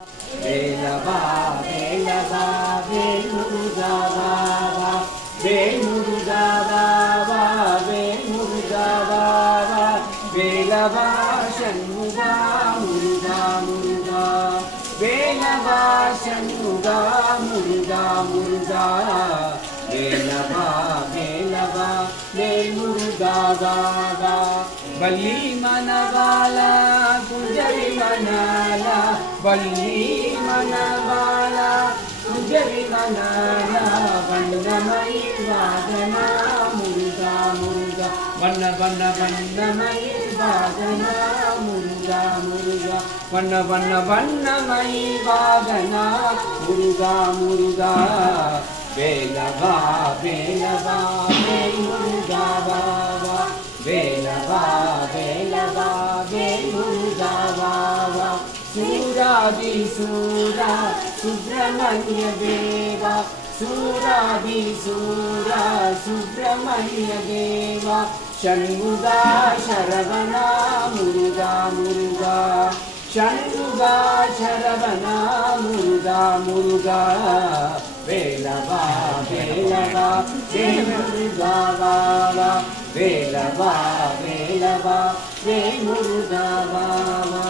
வேலவா வேலவா வேல் முருகா வா வா வேல் முருகா வா வா வேல் முருகா வா வா வேலவா சண்முகா முருகா முருகா வேலவா சண்முகா முருகா முருகா வேலவா வேலவா வேல் முருகா வா வா வள்ளி மனவாள குஞ்சரி மணால வள்ளி மனவாள குஞ்சரி மணால வண்ணமயி வாகனா முருகா முருகா வண்ண வண்ண வண்ணமயி வாகனா முருகா முருகா வண்ண வண்ண வண்ணமயி வாகனா முருகா முருகா வேலவா வேலவா வேல் முருகா வா வா வேலவா வேலவா வேல் முருகா வா வா சூராதி சூரா சுப்பிரமணிய தேவா சூராதி சூரா சுப்பிரமணிய தேவா ஷண்முகா சரவணா முருகா முருகா ஷண்முகா சரவணா முருகா முருகா வேலவா வேலவா வேல் முருகா வா வா வேலவா வேலவா வேல் முருகா வா வா